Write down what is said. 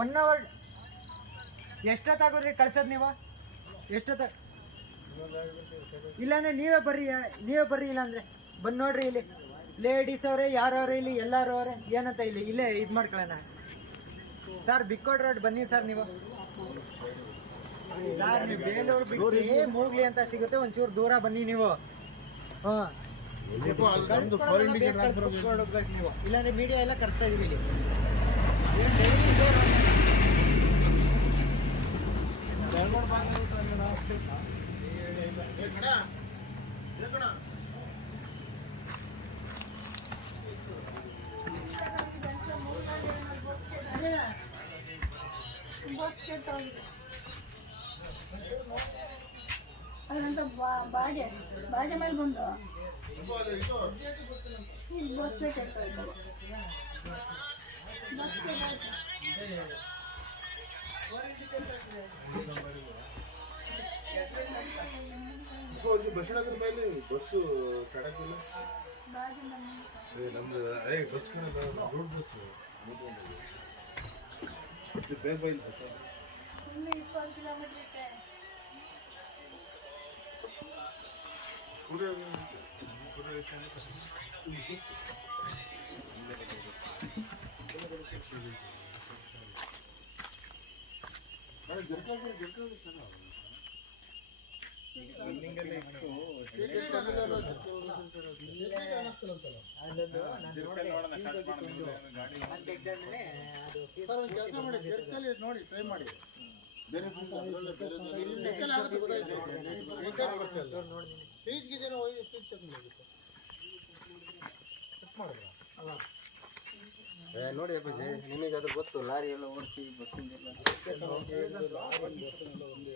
One hour ಎಷ್ಟೊತ್ತಾಗೋದ್ರಿ ಕಳ್ಸೋದು ನೀವು? ಎಷ್ಟೊತ್ತ ಇಲ್ಲಾಂದ್ರೆ ನೀವೇ ಬರ್ರಿ ನೀವೇ ಬರ್ರಿ ಇಲ್ಲಾಂದ್ರೆ. ಬಂದು ನೋಡ್ರಿ ಇಲ್ಲಿ. ಲೇಡೀಸ್ ಅವ್ರೆ ಯಾರವ್ರೆ ಇಲ್ಲಿ? ಎಲ್ಲಾರು ಅವ್ರೆ. ಏನಂತ ಇಲ್ಲಿ? ಇಲ್ಲೇ ಇದು ಮಾಡ್ಕೊಳ್ಳೋಣ. ಸರ್ ಬಿಕ್ಕೋಡ್ ರೋಡ್ ಬನ್ನಿ ಸರ್ ನೀವು. ಸರ್ ನೀವು ಬೇಲೂರು ಬಿಟ್ಟು ಮೂಗ್ಲಿ ಅಂತ ಸಿಗುತ್ತೆ ಒಂಚೂರು ದೂರ ಬನ್ನಿ ನೀವು. ಹಾಂ ಹೋಗ್ಬೇಕು ನೀವು. ಇಲ್ಲಾಂದ್ರೆ ಮೀಡಿಯಾ ಎಲ್ಲ ಕರ್ಸ್ತಾ ಇದೀವಿ ಇಲ್ಲಿ. ಅದಂತ ಬಾ- ಬಾಡಿಗೆ ಬಾಡಿಗೆ ಮೇಲೆ ಬಂದು. ಈ ಬಸ್ಸೇ ಕೆಡ್ತಾ ಇದ್ದು ಬಸ್ ಕೆಟ್ಟಾಯ್ತು. ಬಸ್ ಮೇಲೆ ಬಸ್ಸು ಕಡಕಿಲ್ಲ ನಮ್ದು ಏ ಬಸ್ ರೋಡ್ ಬಸ್ ಬೇಗ ಬೈಲ್ ಇನ್ನು ನೋಡಿ ಟ್ರೈ ಮಾಡಿ ಬೇರೆ ಫೀಸ್ ಗೀಸೇನೋ ಹೋಗಿ ಫೀಸ್ ಚೆಕ್ ಚೆಕ್ ಮಾಡಿದ್ರ? ನೋಡಿ ಅಪ್ಪಾಜಿ ನಿಮಗೆ ಅದು ಗೊತ್ತು ಲಾರಿ ಎಲ್ಲ ಓಡಿಸಿ ಬಸ್ಸಿಂದ ಎಲ್ಲ ಬಸ್ಸನ್ನೆಲ್ಲ ಒಂದೇ